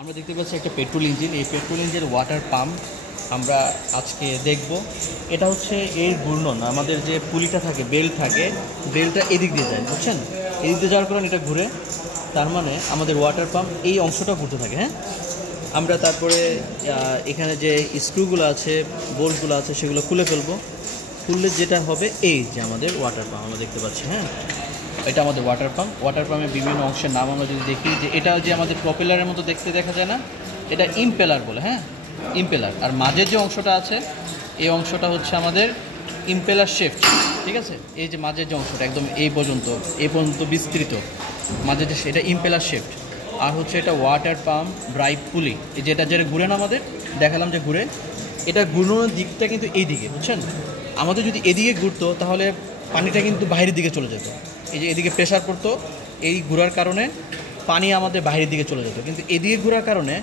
আমরা দেখতে পাচ্ছি একটা পেট্রোল ইঞ্জিন। এই পেট্রোল ইঞ্জিনের ওয়াটার পাম্প আমরা আজকে দেখব। এটা হচ্ছে এর ঘূর্ণন, আমাদের যে পুলিটা থাকে, বেল্ট থাকে, বেল্টটা এদিক দিয়ে যায়, বুঝছেন? এদিক দিয়ে যাওয়ার কারণে এটা ঘুরে, তার মানে আমাদের ওয়াটার পাম্প এই অংশটা ঘুরতে থাকে। হ্যাঁ, আমরা তারপরে এখানে যে স্ক্রুগুলো আছে, বোল্টগুলো আছে, সেগুলো খুলে ফেলবো। খুললে যেটা হবে এই যে আমাদের ওয়াটার পাম্প আমরা দেখতে পাচ্ছি। হ্যাঁ, এটা আমাদের ওয়াটার পাম্প। ওয়াটার পাম্পের বিভিন্ন অংশের নাম আমরা যদি দেখি, যে এটা যে আমাদের প্রপেলারের মতো দেখতে দেখা যায় না, এটা ইম্পেলার বলে। হ্যাঁ, ইম্পেলার। আর মাঝের যে অংশটা আছে, এই অংশটা হচ্ছে আমাদের ইম্পেলার শেফট। ঠিক আছে, এই যে মাঝের যে অংশটা একদম এই পর্যন্ত বিস্তৃত মাঝে যে, সেটা ইম্পেলার শেফট। আর হচ্ছে এটা ওয়াটার পাম্প ড্রাইভ পুলি, এই যেটা ঘুরে না, আমাদের দেখালাম যে ঘুরে, এটা ঘুরানোর দিকটা কিন্তু এই দিকে, বুঝছেন? আমাদের যদি এদিকে ঘুরতো তাহলে পানিটা কিন্তু বাইরের দিকে চলে যেত। এই যে এদিকে প্রেশার পড়তো, এই ঘোরার কারণে পানি আমাদের বাইরের দিকে চলে যেত। কিন্তু এদিকে ঘোরার কারণে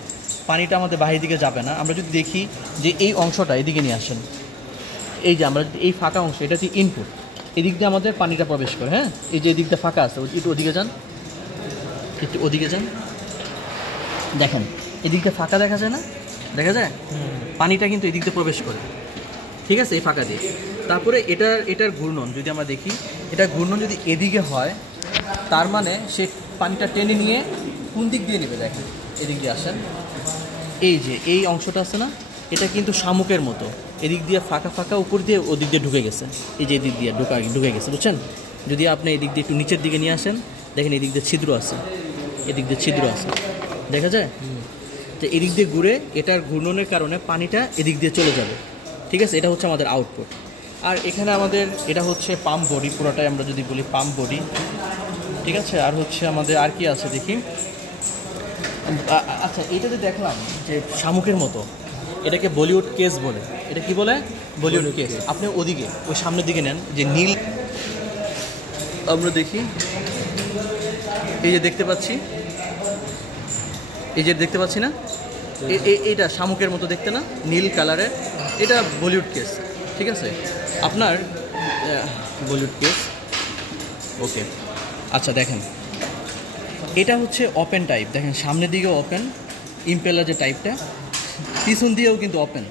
পানিটা আমাদের বাইরের দিকে যাবে না। আমরা যদি দেখি যে এই অংশটা এদিকে নিয়ে আসেন, এই যে আমরা এই ফাঁকা অংশ, এটা হচ্ছে ইনপুট, এদিক দিয়ে আমাদের পানিটা প্রবেশ করে। হ্যাঁ, এই যে এদিকটা ফাঁকা আছে, একটু ওদিকে যান, একটু ওদিকে যান, দেখেন এদিকটা ফাঁকা দেখা যায় না? দেখা যায়, পানিটা কিন্তু এদিক দিয়ে প্রবেশ করে। ঠিক আছে, এই ফাঁকা দিয়ে। তারপরে এটার ঘূর্ণন যদি আমরা দেখি, এটা ঘূর্ণন যদি এদিকে হয়, তার মানে সে পানিটা টেনে নিয়ে কোন দিক দিয়ে নেবে, দেখেন এদিক দিয়ে আসেন, এই যে এই অংশটা আছে না, এটা কিন্তু শামুকের মতো, এদিক দিয়ে ফাঁকা ফাঁকা উপর দিয়ে ওদিক দিয়ে ঢুকে গেছে। এই যে এদিক দিয়ে ঢুকে গেছে, বুঝছেন? যদি আপনি এদিক দিয়ে একটু নিচের দিকে নিয়ে আসেন, দেখেন এদিক দিয়ে ছিদ্র আছে, এদিক দিয়ে ছিদ্র আছে, দেখা যায়? তো এদিক দিয়ে ঘুরে এটার ঘূর্ণনের কারণে পানিটা এদিক দিয়ে চলে যাবে। ঠিক আছে, এটা হচ্ছে আমাদের আউটপুট। আর এখানে আমাদের এটা হচ্ছে পাম্প বডি, পুরোটাই আমরা যদি বলি পাম্প বডি। ঠিক আছে, আর হচ্ছে আমাদের আর কি আছে দেখি। আচ্ছা, এইটাতে দেখলাম যে শামুকের মতো, এটাকে বলিউড কেস বলে। এটা কি বলে? বলিউড কেস। আপনি ওদিকে ওই সামনের দিকে নেন, যে নীল আমরা দেখি, এই যে দেখতে পাচ্ছি, এই যে দেখতে পাচ্ছি না, এইটা শামুকের মতো দেখতে না, নীল কালারের, এটা বলিউড কেস। ঠিক আছে, আপনার বলিউড কেস। ওকে, আচ্ছা দেখেন, এটা হচ্ছে ওপেন টাইপ। দেখেন সামনের দিকেও ওপেন, ইম্পেলার যে টাইপটা, পিছন দিয়েও কিন্তু ওপেন।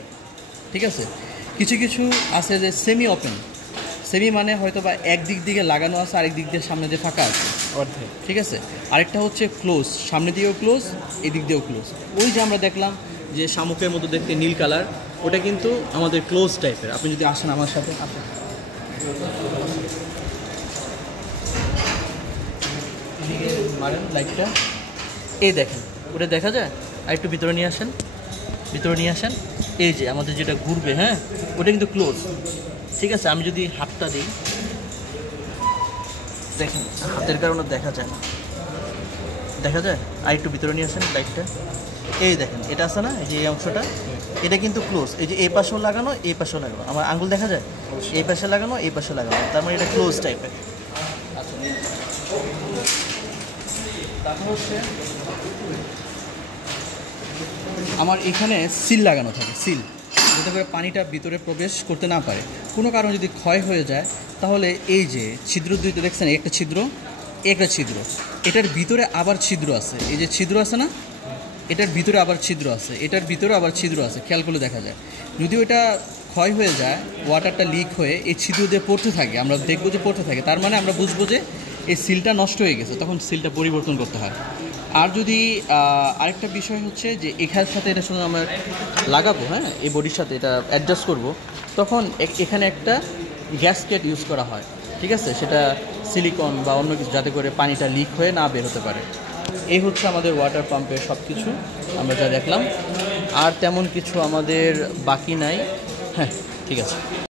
ঠিক আছে, কিছু কিছু আছে যে সেমি ওপেন। সেমি মানে হয়তো বা একদিক দিকে লাগানো আছে, আরেক দিক দিয়ে সামনে দিয়ে ফাঁকা আছে অর্ধেক। ঠিক আছে, আরেকটা হচ্ছে ক্লোজ, সামনে দিকেও ক্লোজ, এদিক দিয়েও ক্লোজ। ওই যে আমরা দেখলাম যে শামুকের মতো দেখতে নীল কালার, ওটা কিন্তু আমাদের ক্লোজ টাইপের। আপনি যদি আসেন আমার সাথে, আসেন, মারেন লাইটটা, এই দেখেন ওটা দেখা যায়। আর একটু ভিতরে নিয়ে আসেন, ভিতরে নিয়ে আসেন, এই যে আমাদের যেটা ঘুরবে, হ্যাঁ, ওটা কিন্তু ক্লোজ। ঠিক আছে, আমি যদি হাতটা দিই, দেখেন হাতের কারণে দেখা যায় না, দেখা যায়। আর একটু ভিতরে নিয়ে আসেন লাইটটা, এই দেখেন এটা আছে না, এই যে এই অংশটা, এটা কিন্তু ক্লোজ। এই যে এই পাশেও লাগানো, এই পাশেও লাগানো, আমার আঙ্গুল দেখা যায়, এই পাশে লাগানো, এই পাশে লাগানো, তার মানে এটা ক্লোজ টাইপের। তারপর হচ্ছে আমার এখানে সিল লাগানো থাকে, সিল, যাতে করে পানিটা ভিতরে প্রবেশ করতে না পারে। কোনো কারণে যদি ক্ষয় হয়ে যায়, তাহলে এই যে ছিদ্র দুইটা দেখছেন, একটা ছিদ্র, একটা ছিদ্র, এটার ভিতরে আবার ছিদ্র আছে, এই যে ছিদ্র আছে না, এটার ভিতরে আবার ছিদ্র আছে, এটার ভিতরে আবার ছিদ্র আছে, খেয়াল করলে দেখা যায়। যদি ওইটা ক্ষয় হয়ে যায়, ওয়াটারটা লিক হয়ে এই ছিদ্র দিয়ে পড়তে থাকে, আমরা দেখবো যে পড়তে থাকে, তার মানে আমরা বুঝবো যে এই সিলটা নষ্ট হয়ে গেছে, তখন সিলটা পরিবর্তন করতে হয়। আর যদি আরেকটা বিষয় হচ্ছে যে এখানের সাথে এটার সঙ্গে আমরা লাগাবো, হ্যাঁ, এই বডির সাথে এটা অ্যাডজাস্ট করব, তখন এখানে একটা গ্যাসকেট ইউজ করা হয়। ঠিক আছে, সেটা সিলিকন বা অন্য কিছু, যাতে করে পানিটা লিক হয়ে না বের হতে পারে। এই হচ্ছে আমাদের ওয়াটার পাম্পের সব কিছু আমরা যা দেখলাম। আর তেমন কিছু আমাদের বাকি নাই। হ্যাঁ, ঠিক আছে।